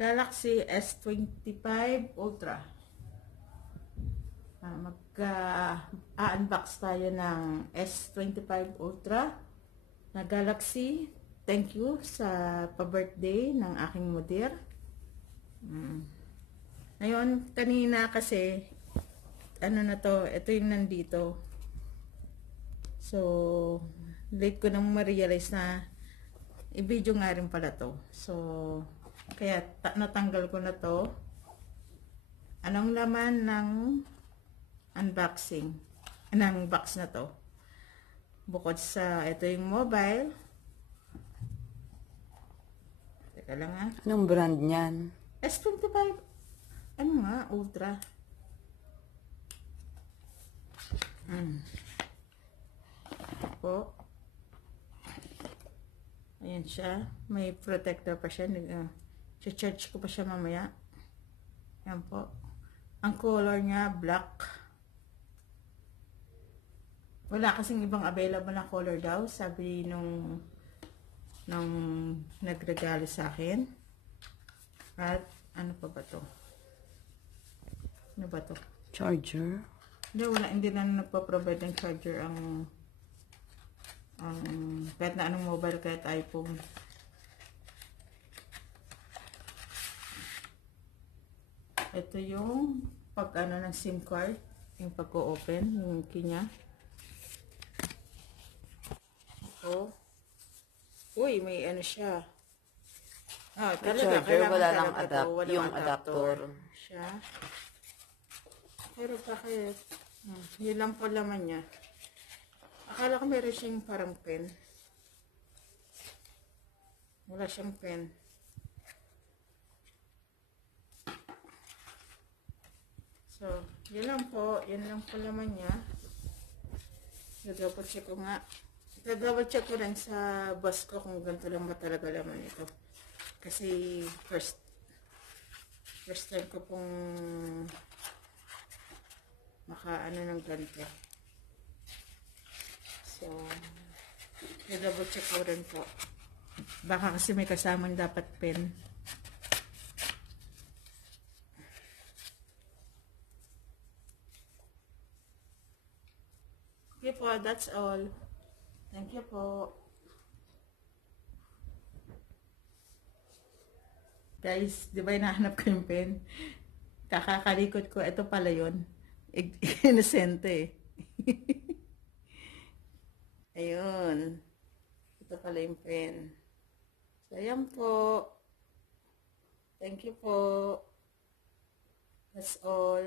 Galaxy S25 Ultra. Mag-unbox tayo ng S25 Ultra na Galaxy. Thank you sa pa-birthday ng aking mudir. Ngayon, kanina kasi, ano na to, ito yung nandito. So, late ko nang ma-realize na i-video nga rin pala to. So, kaya natanggal ko na to. Anong laman ng unboxing ng box na to? Bukod sa ito yung mobile. Teka lang ha. Anong brand niyan? S25. Ano nga? Ultra. Po. Ayan siya. May protector pa siya. Charge ko pa siya mamaya. Ayan po. Ang color niya, black. Wala kasing ibang available na color daw. Sabi nung nagregalo sa akin. At ano pa ba to? Ano ba to? Charger? Hindi, wala. Hindi na nagpa-provide ng charger ang kahit na anong mobile, kahit iPhone. Ito yung pag ano ng SIM card, yung pag-o-open, yung key niya. Ito. Uy, may ano siya. Talaga, charger, wala lang yung adapter. Siya. Pero bakit? Yun lang po laman niya. Akala ko meron siyang parang pen. Wala siyang pen. So, yun lang po. Yun lang po laman niya. Double check ko nga. Double check ko rin sa boss ko kung ganito lang ba talaga laman ito. Kasi first time ko pong makaano ng ganito. So, double check ko rin po. Baka kasi may kasamang dapat pen. Okay po, that's all. Thank you po. Guys, di ba hinahanap ko yung pen? Kakakalikot ko, ito pala yun. Inosente Ayun. Ito pala yung pen. So, ayan po. Thank you po. That's all.